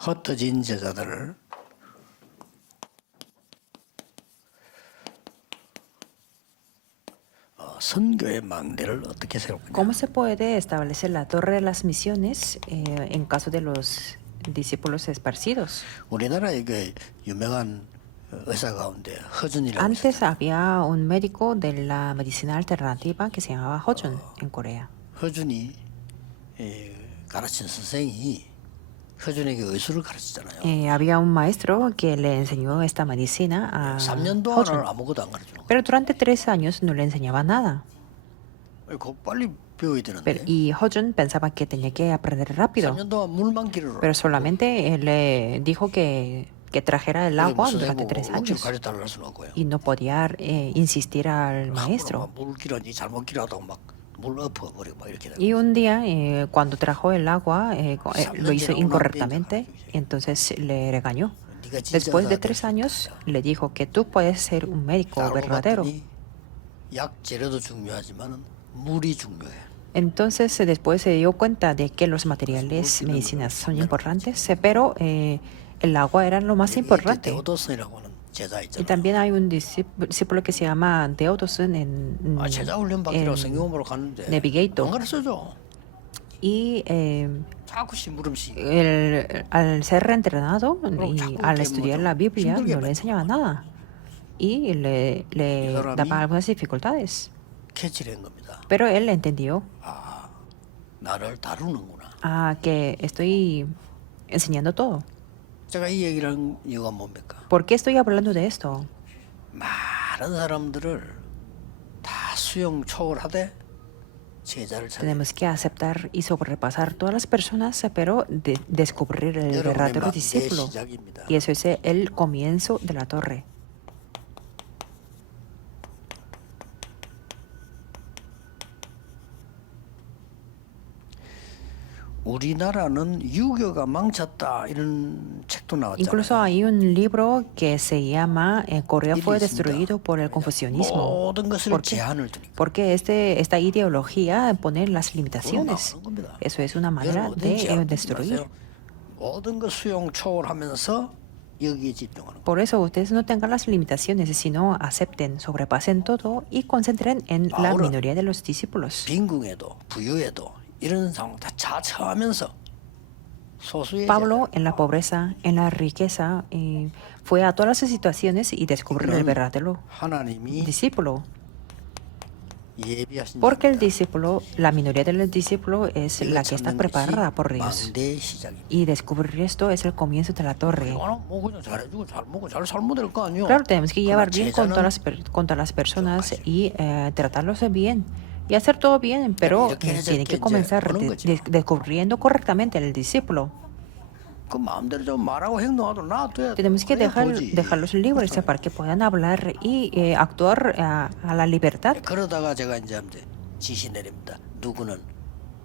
흩어진 제자들을 선교의 망대를 어떻게 세울 거냐. ¿Cómo se puede establecer la torre de las misiones en caso de los discípulos esparcidos? 우리나라의 그 유명한 의사 가운데 허준이라고 Antes 있었잖아요. había un médico de la medicina alternativa que se llamaba Hojun en Corea. 허준이 가르친 선생이 허준에게 의술을 가르치잖아요. Había un maestro que le enseñó esta medicina a 3년 동안은 Hojun, 아무것도 안 가르치는 거예요. pero durante 3 años no le enseñaba nada. 그거 빨리 배워야 되는데 Y Hojun pensaba que tenía que aprender rápido, 3년 동안 물만 기르라. pero solamente le dijo que trajera el agua durante 3 억지로 años 가르쳐달라 할 수는 없고요. y no podía insistir al 함부로 maestro. 막 물 기르니 잘못 기르다고 막 물 엎어버리고 막 이렇게 되고. Y un día, cuando trajo el agua, lo hizo 지나고 incorrectamente, 나면 y entonces le regañó. 네가 진짜 Después de 의사가 3 될 años, 수 있다. le dijo que tú puedes ser un médico 알고 verdadero. 봤더니 약 재료도 중요하지만 물이 중요해. Entonces, después se dio cuenta de que los materiales medicinas son importantes, pero el agua era lo más importante. 데오도슨이라고 하는 제자 Y 있잖아요. también hay un discípulo que se llama Deodosun en 제자 훈련 받기로 en 성경으로 가는데 Navigator. 안 가르쳐줘. Y 자꾸 심부름씩. al ser reentrenado y 자꾸 al 이렇게 estudiar 뭐 la 좀 Biblia 힘들게 no le enseñaba nada y le 이 사람이 daba algunas dificultades. 캐치를 한 겁니다. Pero él entendió 나를 다루는구나. que estoy enseñando todo. 제가 이 얘기를 한 이유가 뭡니까? ¿Por qué estoy hablando de esto? 많은 사람들을 다 수용 초월하되 제자를 찾아. Tenemos que aceptar y sobrepasar todas las personas, pero descubrir el 여러분의 verdadero 내 discípulo. 시작입니다. Y eso es el comienzo de la torre. 우리나라는 유교가 망쳤다 이런 책도 Incluso 나왔잖아요. hay un libro que se llama Corea fue 일이 있습니다. destruido por el confucianismo. 모든 것을 ¿Por qué? 제한을 두니까. Porque esta ideología pone las limitaciones. 그런 겁니다. Eso es una manera 여러분, de 제한 두지 destruir. 마세요. 모든 것 수용 초월하면서 여기에 집중하는 거예요. Por eso ustedes no tengan las limitaciones, sino acepten, sobrepasen todo y concentren en la Ahora, minoría de los discípulos. 빈궁에도 부유에도 이런 상황 다 자처하면서 소수의 Pablo en la pobreza, en la riqueza, fue a todas las situaciones y descubrió el verdadero 하나님이 discípulo. 예비하신 Porque el 자입니다. discípulo, la minoría del discípulo es 이걸 la que está 찾는 preparada 것이 por Dios. 망대의 시작입니다. Y descubrir esto es el comienzo de la torre. 뭐 그냥 잘해주고 잘 먹고 잘 살면 될 거 아니요. Claro, tenemos que llevar 그러나 bien con todas 제자는 con todas las personas 좀 y tratarlos bien y hacer todo bien, pero 이렇게 해서 tiene que 이제 comenzar 보는 거죠. descubriendo correctamente el discípulo. 그 마음대로 좀 말하고 행동하도 놔둬야 돼. Tenemos que 그래야 보지. dejarlos libres para que puedan hablar y actuar a la libertad. 그러다가 제가 이제 지시 내립니다. 누구는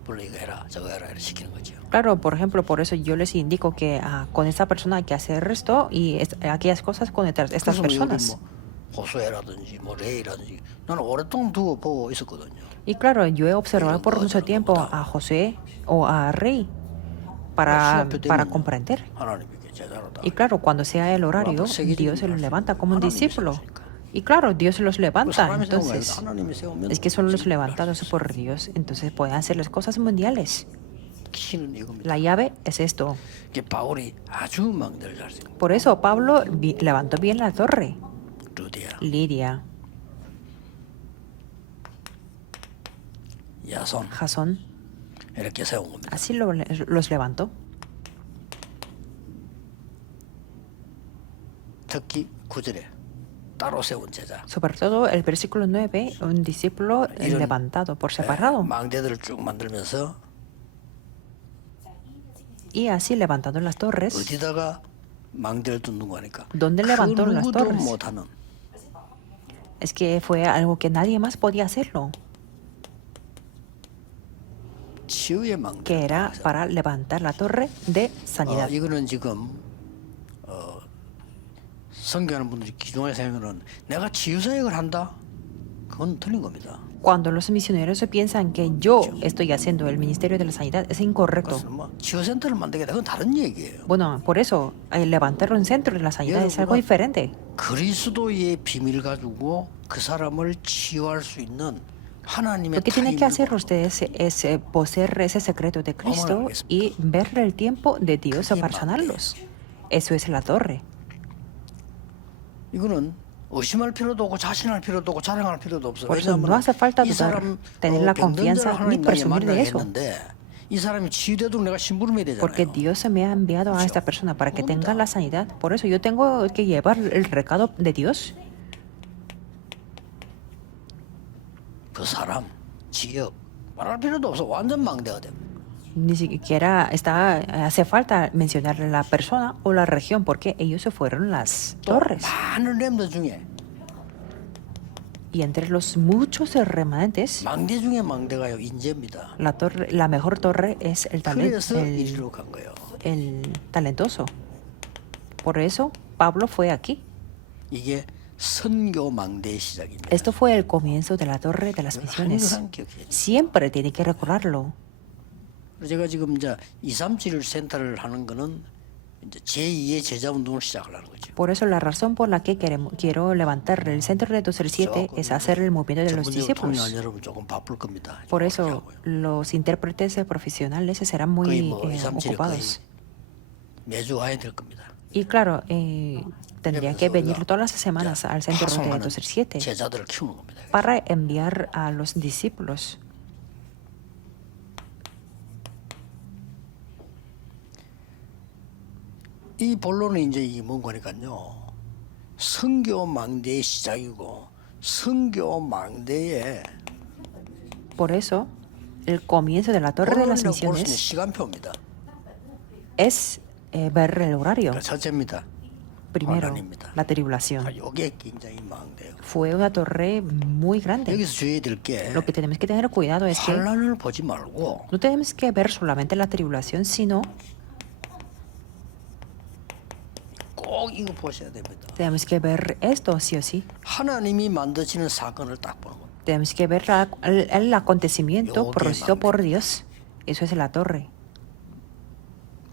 불러 이거 해라 저거 해라 이렇게 시키는 거죠. Claro, por ejemplo, por eso yo les indico que con esta persona hay que hacer esto y aquellas cosas con estas 그래서 뭐 personas. 호수해라든지 뭐 레이라든지 나는 오랫동안 두고 보고 있었거든요. Y claro, yo he observado por mucho tiempo a José o a Rey para comprender. 하나님께 제자로 다. Y claro, cuando sea el horario, Dios se los levanta como un discípulo. Y claro, Dios los levanta. 사람이 세운 거 아니고 Entonces, 하나님이 세우면 es que son los levantados por Dios. Entonces pueden hacer las cosas mundiales. 키는 이겁니다. La llave es esto. 이게 바울이 아주 망대를 잘 세운 Por eso Pablo levantó bien la torre. 루디아, Lidia, 야손 Jasón, 이렇게 세운 겁니다. así los levantó. 특히 9절에 따로 세운 제자. Sobre todo el versículo 9, un discípulo 이런, levantado por separado. 망대들을 쭉 만들면서 Y así levantando las torres. 어디다가 망대를 둔는 거니까 ¿Dónde 그 levantó las 누구도 torres? 못하는 Es que fue algo que nadie más podía hacerlo, 치유의 망대. que era para levantar la torre de sanidad. 이거는 지금 성교하는 분들이 기존에 생각하는 내가 치유 사역을 한다. 그건 틀린 겁니다. Cuando los misioneros piensan que yo estoy haciendo el ministerio de la sanidad, es incorrecto. 그것은 뭐 치유센터를 만들겠다. 그건 다른 얘기예요. Bueno, por eso, levantar un centro de la sanidad es algo diferente. 그리스도의 비밀 가지고 그 사람을 치유할 수 있는 하나님의 Lo que tienen que hacer 타임을 ustedes es poseer ese secreto de Cristo y ver el tiempo de Dios para sanarlos. Eso es la torre. 이거는 의심할 필요도 없고 자신할 필요도 없고 자랑할 필요도 없어. Por eso no hace falta dudar, tener la confianza ni presumir de eso. 이 사람이 치유되도록 내가 심부름해야 되잖아요. Porque Dios me ha enviado a esta persona para que tenga la sanidad. Por eso yo tengo que llevar el recado de Dios. 그 사람, 지역 말할 필요도 없어. 완전 망대가 돼. Ni siquiera hace falta mencionar la persona o la región porque ellos se fueron las 또 torres. 많은 렘들 중에 Y entre los muchos remanentes, 망대 중에 망대가요 인재입니다. la mejor torre es 그래서 이리로 간 거예요. el talentoso. Por eso Pablo fue aquí. 이게 선교 망대의 시작입니다. Esto fue el comienzo de la torre de las misiones. 항상 기억해야 돼요. Siempre tiene que recordarlo. 제가 지금 이제 237 센터를 하는 거는 이제 제2의 제자 운동을 시작하려는 거죠. Por eso la razón por la que quiero levantar el centro de 237 es hacer el movimiento de los 전문적으로 discípulos. 통역한 여러분 조금 바쁠 겁니다. Por eso los intérpretes profesionales serán 거의 muy 뭐 237에 거의 ocupados. 매주 와야 될 겁니다. Y claro, tendría que venir todas las semanas al centro de 파송하는 237 제자들을 키우는 겁니다. para enviar a los discípulos. 이 본론은 이제 이 뭔 거니까요. 선교 망대의 시작이고 선교 망대의 Por eso, el comienzo de la torre de las 본론이라고 볼 수 있는 misiones 시간표입니다. es ver el horario. 첫째입니다. Primero, 환란입니다. la tribulación. 이게 굉장히 망대예요. Fue una torre muy grande. 여기서 주의해야 될 게 Lo que tenemos que tener cuidado es que 환란을 보지 말고 no tenemos que ver solamente la tribulación, sino 꼭 이거 보셔야 됩니다. tenemos que ver esto sí o sí. 하나님이 만드시는 사건을 딱 보는 겁니다. Tenemos que ver el acontecimiento Yo producido que por Dios. Eso es la torre.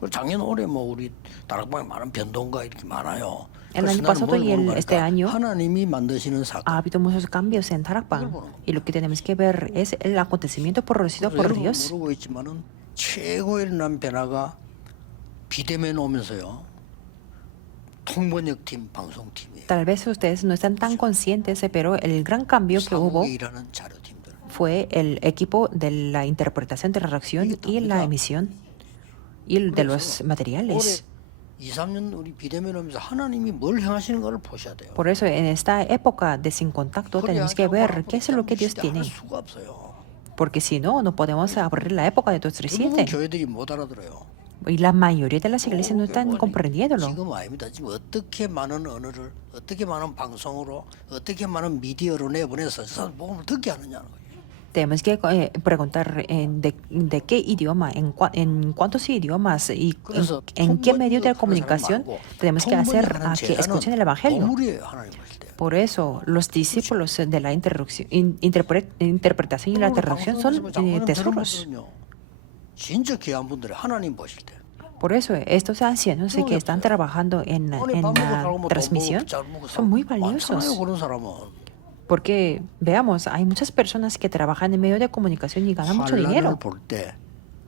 그리고 작년 올해 뭐 우리 다락방에 많은 변동가 이렇게 많아요. El 그래서 año 나는 pasado 뭘 y 보는 este 거니까 año 하나님이 만드시는 사건. ha habido muchos cambios en Tarakpan. Y lo que tenemos que ver es el acontecimiento producido por 여러분 Dios. 모르고 있지만은 최고의 일어난 변화가 비대면 오면서요. 통번역팀, 방송팀이에요. Tal vez ustedes no están tan conscientes, pero el gran cambio que hubo 사무국에 일하는 자료팀들. fue el equipo de la interpretación de la redacción y la emisión y de los materiales. 2, 3년 우리 비대면 오면서 하나님이 뭘 행하시는 걸 보셔야 돼요. Por eso, en esta época de sin contacto, tenemos que ver qué es lo que Dios tiene. 할 수가 없어요. Porque si no, no podemos abrir la época de 대부분 237. 교회들이 못 알아들어요. Y la mayoría de las iglesias no están comprendiéndolo. 지금 아닙니다. 지금 어떻게 많은 언어를 어떻게 많은 방송으로 어떻게 많은 미디어로 내보내서 저 사람 복음을 듣게 하느냐는 거예요. Tenemos que preguntar de qué idioma, en cuántos idiomas y en qué medio de comunicación tenemos que hacer a que escuchen el Evangelio. 보물이에요, 하나님 보실 때. Por eso, los discípulos de la interpretación y la traducción son tesoros. 진짜 귀한 분들이 하나님 보실 때. Por eso, estos ancianos que están trabajando en la transmisión son muy valiosos. 많잖아요, 그런 사람은. Porque, veamos, hay muchas personas que trabajan en medio de comunicación y ganan mucho dinero. 환란을 볼 때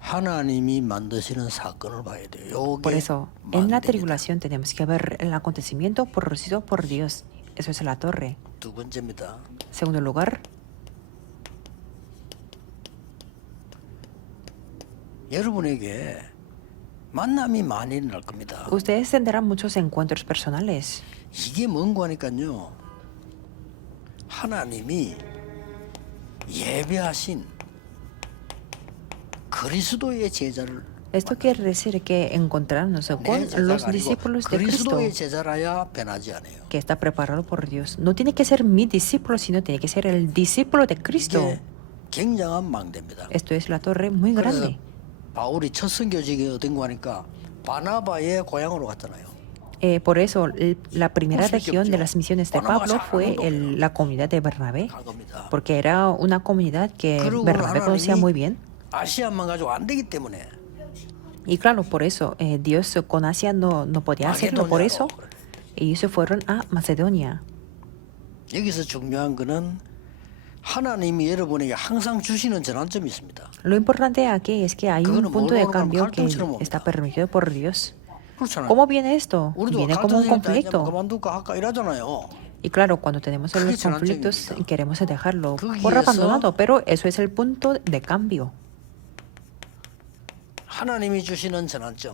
하나님이 만드시는 사건을 봐야 돼요. Por 요게 eso, en la 망대입니다. tribulación tenemos que ver el acontecimiento producido por Dios. Eso es la torre. 두 번째입니다. Segundo lugar, 여러분에게 만남이 많이 일어날 겁니다. ustedes tendrán muchos encuentros personales. 이게 뭔고 하니까요. 하나님이 예배하신 그리스도의 제자를 Esto quiere decir que encontrarnos 내 con los 제자가 아니고 discípulos de Cristo, 그리스도의 제자라야 변하지 않아요. que está preparado por Dios. No tiene que ser mi discípulo, sino tiene que ser el discípulo de Cristo. 이게 굉장한 망대입니다. Esto es la torre muy 그래서 grande. 바울이 첫 선교직이 어딘고 하니까 바나바의 고향으로 갔잖아요. Por eso, la primera supuesto región que de 없죠. las misiones de 바나바가 Pablo fue 잘하는 la comunidad de Bernabé, 간 겁니다. porque era una comunidad que 그러고 Bernabé conocía 하나님이 muy bien. 아시아만 가지고 안 되기 때문에 Y claro, por eso Dios con Asia no podía hacerlo. Por eso ellos se fueron a Macedonia. 여기서 중요한 거는 하나님이 여러분에게 항상 주시는 전환점이 있습니다. Lo importante aquí es que hay un 그거는 punto de 뭐로 cambio 하면 que 갈등처럼 está 옵니다. permitido por Dios. 그렇잖아요. ¿Cómo viene esto? 우리도 Viene como un 갈등이 있다 이제 뭐 conflicto. 그만둘까 할까 이러잖아요. Y claro, cuando tenemos 그게 los conflictos 전환점입니다. queremos dejarlo por 거기에서 abandonado, pero eso es el punto de cambio. 하나님이 주시는 전환점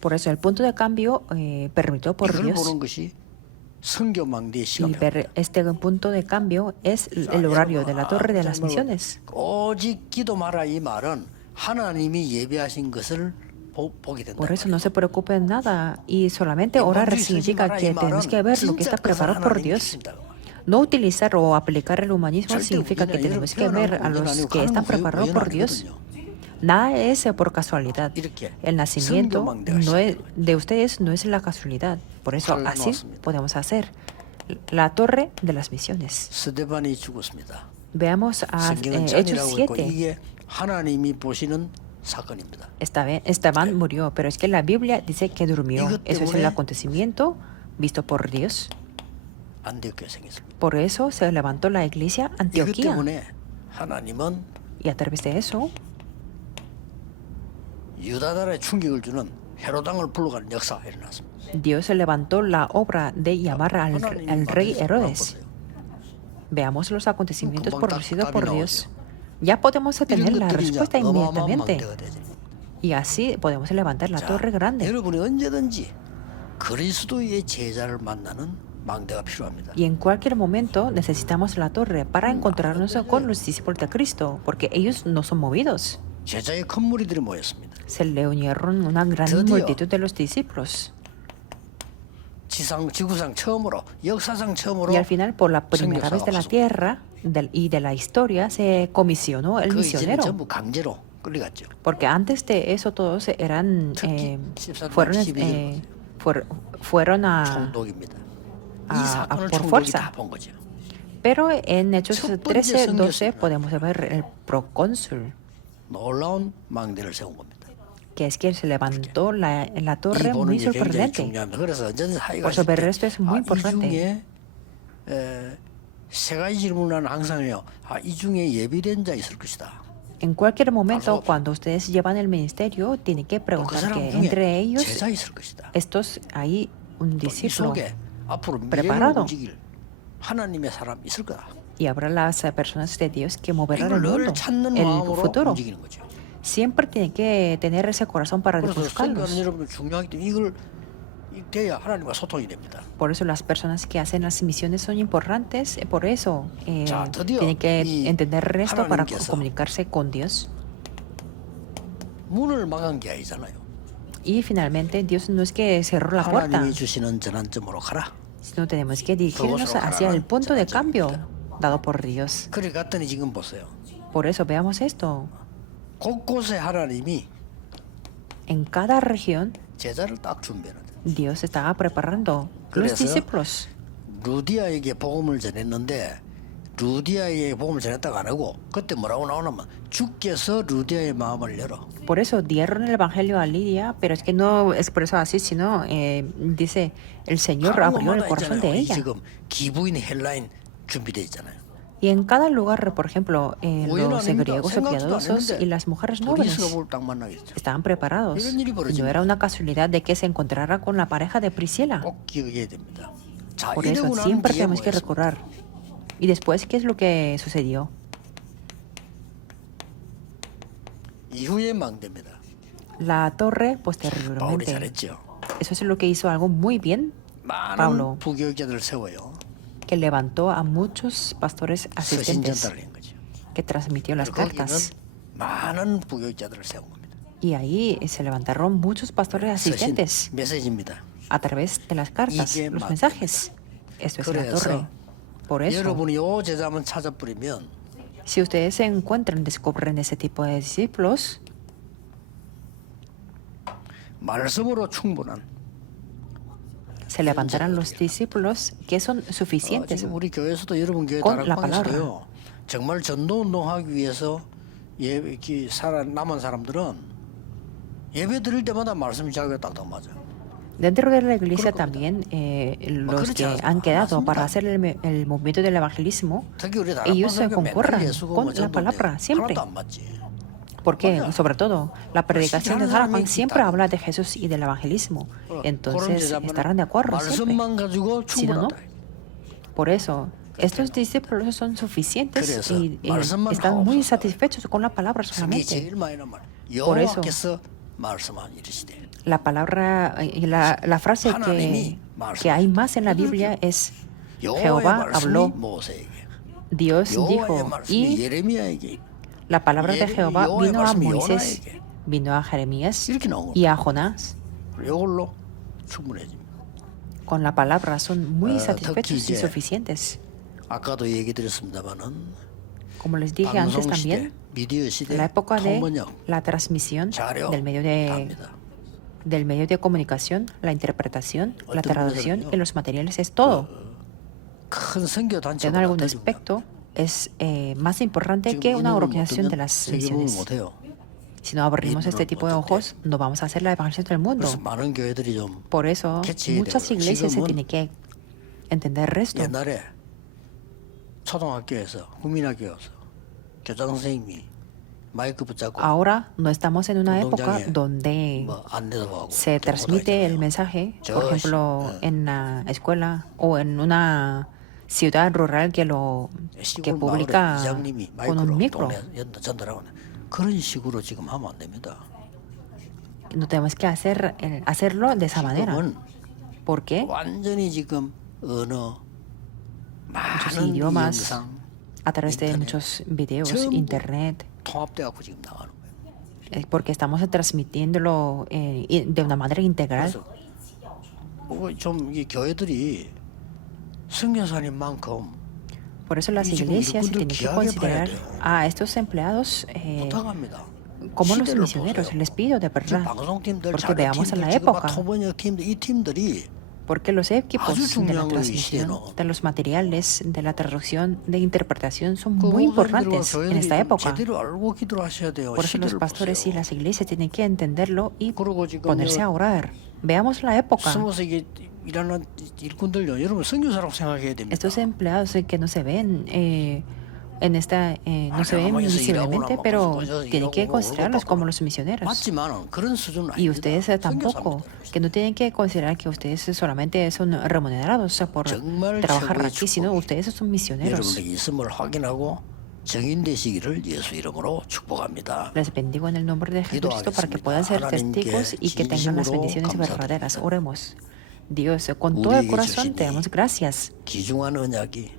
Por eso el punto de cambio permitido por 이걸 Dios. 보는 것이 선교망대의 Y 시간입니다. ver este punto de cambio es el horario de la torre de las misiones. 오직 기도 마라 이 말은 하나님이 예비하신 것을 보게 된다. Por eso no se preocupen nada y solamente orar significa que tenemos que ver lo que está preparado por Dios. No utilizar o aplicar el humanismo significa que tenemos que ver a los que están preparados por Dios. Nada es por casualidad. El nacimiento de ustedes no es la casualidad. Por eso así podemos hacer la torre de las misiones. 스데반이 죽었습니다. Veamos a 성경은 Hechos 짠이라고 했고 7. 이게 하나님이 보시는 사건입니다. Esteban murió, pero es que la Biblia dice que durmió. 이것 Eso es el 때문에 acontecimiento visto por Dios. 안디옥교가 생겼습니다. Por eso se levantó la iglesia 이것 Antioquía. 때문에 하나님은 Y a través de eso, 유다 나라에 충격을 주는 헤롯왕을 불러가는 역사가 일어났습니다. Dios levantó la obra de llamar al rey Herodes. Veamos los acontecimientos producidos por Dios. Ya podemos tener la respuesta inmediatamente. Y así podemos levantar la torre grande. 여러분이 언제든지 그리스도의 제자를 만나는 망대가 필요합니다. Y en cualquier momento necesitamos la torre para encontrarnos con los discípulos de Cristo, porque ellos no son movidos. 제자의 큰 무리들이 모였습니다. Se le unieron una gran multitud de los discípulos. 지구상 처음으로 역사상 처음으로 Y al final, por la primera vez de la tierra y de la historia, se comisionó el 그 이전에 misionero. 전부 강제로 끌려갔죠. Porque antes de eso todos eran fueron 총독입니다. 이 사건을 por 총독이 fuerza. 다 본 거죠. Pero en Hechos 첫 번째 13:12 선교수는 podemos ver el procónsul, 놀라운 망대를 세운 겁니다. que es que se levantó la 이 torre 보는 muy 게 굉장히 sorprendente. 중요합니다. 그래서 언제든지 사이가 Por eso ver 있을 esto es 때, muy 이 importante. 중에 세 가지 질문은 항상 해요. 이 중에 예비된 자 있을 것이다. En cualquier momento, Pastor. cuando ustedes llevan el ministerio, tienen que 그 preguntar 사람 que 중에 entre ellos, 제자 있을 것이다. estos hay un 이 discípulo 속에 앞으로 미래를 preparado. 움직일 하나님의 사람 있을 거다. Y habrá las personas de Dios que moverán 이걸 el 늘 mundo, 찾는 el 마음으로 futuro. 움직이는 거죠. Siempre tiene que tener ese corazón para 그래서 buscarlos. 선교하는 여러분 중요하기 때문에 이걸 돼야 하나님과 소통이 됩니다. Por eso las personas que hacen las misiones son importantes. Por eso 자, 드디어 tienen que 이 entender esto para 하나님께서 comunicarse con Dios. 문을 막은 게 아니잖아요. Y finalmente Dios no es que cerró la puerta, 하나님이 주시는 전환점으로 가라. sino tenemos que dirigirnos hacia el punto de cambio dado por Dios. 그래 갔더니 지금 보세요. Por eso veamos esto. 곳곳에 하나님이 En cada región 제자를 딱 준비하는. Dios estaba preparando los 그래서 discípulos. 루디아에게 복음을 전했는데 루디아에게 복음을 전했다고 안 하고 그때 뭐라고 나오냐면 주께서 루디아의 마음을 열어. Por eso dieron el evangelio a Lidia, pero es que no es por eso así, sino dice el Señor abrió el corazón de ella. 지금 기부인 헬라인 준비돼 있잖아요. Y en cada lugar, por ejemplo, los griegos 생각도 안 piadosos 했는데 y las mujeres 브리스가 nobles 뭘 딱 만나겠죠. estaban preparados. 이런 일이 Y 벌어집니다. no era una casualidad de que se encontrara con la pareja de Priscila. 꼭 기억해야 됩니다. 자, Por eso 이러고 난 siempre 뒤에 tenemos que 뭐였습니까? recordar. Y después, ¿qué es lo que sucedió? 이후에 망대입니다. La torre 바울이 posteriormente. 잘했죠. Eso es lo que hizo algo muy bien, 많은 Pablo. 부교육자들을 세워요. que levantó a muchos pastores 서신 asistentes, 전달을 한 거죠. que transmitió las 그리고 거기는 cartas. 많은 부교육자들을 세운 겁니다. Y ahí se levantaron muchos pastores 서신 asistentes 메시지입니다. a través de las cartas, 이게 los 막- mensajes. Esto es la 그래서 torre. Por eso, 여러분이 요 제자만 찾아버리면 si ustedes se encuentran, descubren ese tipo de discípulos, 말씀으로 충분한 se levantarán los discípulos que son suficientes 지금 우리 교회에서도 여러분 교회 con la 다락방에서도요. 정말 전도 운동하기 위해서 남은 사람들은 예배 드릴 때마다 말씀이 자기가 딱딱 맞아. Dentro de la iglesia también, los que han quedado para hacer el movimiento del evangelismo, 특히 우리 ellos se 다락방 concurran 예수고 con 뭐 la 전도인데 palabra siempre. 하나도 안 맞지. Porque, sobre todo, la predicación de Harapán siempre habla de Jesús y del evangelismo. Entonces, estarán de acuerdo siempre. 말씀만 가지고 Si no, no. 충분하다. Por eso, estos discípulos son suficientes 그래서 y 말씀만 están muy 하옵소서. satisfechos con la palabra 성경이 solamente. 제일 많이 나온 말. Por eso, 여호와께서 말씀한 이르시되. la palabra, la frase que hay más en la Biblia es 여호와의 Jehová 말씀이 habló, 모세에게. Dios 여호와의 dijo, 말씀이 y 예레미야에게. la palabra de Jehová 여호와의 vino a 말씀이 Moisés, 요나에게. vino a Jeremías 이렇게 나온 y 거예요. a Jonás. 이걸로 충분해집니다. Con la palabra son muy satisfechos y 특히 이제 suficientes. 아까도 얘기 드렸습니다만은 Como les dije antes 방송 시대, también, 미디어 시대, la época de 통번역, la transmisión 자료 답니다. del medio de comunicación, la interpretación, la 어떤 traducción 분들은요, y los materiales es todo. 큰 선교 En 단체보다 algún 더 중요합니다. aspecto es más importante 지금 que 이 una 눈을 못 organización de 뜨면 las 세계복음을 misiones. 못해요. Si no abrimos este tipo de ojos, no vamos a hacer la evangelización del mundo. 그래서 많은 교회들이 좀 Por eso, 캐치해야 muchas 되고요. iglesias se 지금은 tienen que entender esto. 옛날에 초등학교에서 국민학교에서 교장 선생님이 마이크 붙잡고 Ahora no estamos en una época 운동장에 donde 뭐 안내도 하고 se 또 transmite el 보도하잖아요. mensaje, Yo, por ejemplo, en la escuela o en una ciudad rural que 시골 마을에 publica 이장님이 con un 마이크로 micro. 동네 전달하고 그런 식으로 지금 하면 안 됩니다. No tenemos que hacerlo de esa manera. 지금은 Porque 완전히 지금 언어 muchos 많은 idiomas, 영상 a través de 인터넷, muchos videos, 전부 internet, 통합돼 갖고 지금 나가는 거예요. porque estamos transmitiéndolo de una manera integral. 그래서 좀이 교회들이 선교사님 만큼 Por eso las 이 지금 iglesias 일꾼들 tienen que 귀하게 considerar 봐야 돼요. a estos empleados 부탁합니다. como los 시대를 misioneros. 보세요. Les pido de 지금 verdad, 방송팀들, porque veamos en la 자료팀들, 지금 막 época, 토번역팀들 이 팀들이 porque los equipos 아주 de la 중요한 거예요, 이 transmisión, 시대는. de los materiales, de la traducción, de interpretación son 그 muy 목사님들과 importantes en 교회들이 esta 좀 época. 제대로 알고 기도를 하셔야 돼요. Por eso los 시대를 pastores y 보세요. las iglesias tienen que entenderlo y 그리고 지금 ponerse a orar. Veamos la época. 숨어서 이게 일하는 일꾼들요. 여러분 선교사라고 생각해야 됩니다. Estos empleados que no se ven no se ven visiblemente, pero tienen que considerarlos como los misioneros. 맞지만은 그런 수준은 Y 아닙니다. ustedes tampoco, que no tienen que considerar que ustedes solamente son remunerados por 정말 trabajar 최고의 aquí, sino 축복이 ustedes son misioneros. 여러분에게 있음을 확인하고 증인되시기를 예수 이름으로 축복합니다. Les bendigo en el nombre de Jesucristo para que puedan ser testigos y que tengan las bendiciones verdaderas. Oremos. Dios, con todo el corazón te damos gracias. 귀중한 언약이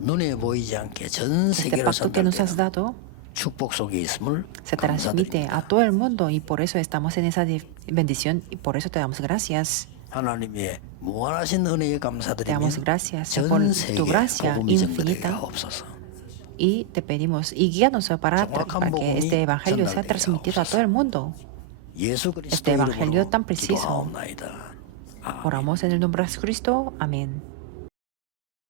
눈에 보이지 않게 전 Este 세계로 pacto que nos has 전달되는 dado 축복 속에 있음을 se transmite a 감사드립니다. todo el mundo y por eso estamos en esa bendición y por eso te damos gracias. 하나님의 무한하신 은혜에 감사드리며 Te damos gracias por 전 tu 세계 gracia 복음이 전달되게 infinita 하옵소서. y te pedimos y guíanos para 정확한 que este 복음이 evangelio sea 전달되게 transmitido a todo el mundo. 예수 Este 그리스도 evangelio 이름으로 tan preciso. 기도하옵나이다. 아멘. Oramos en el nombre de Jesucristo. Amén.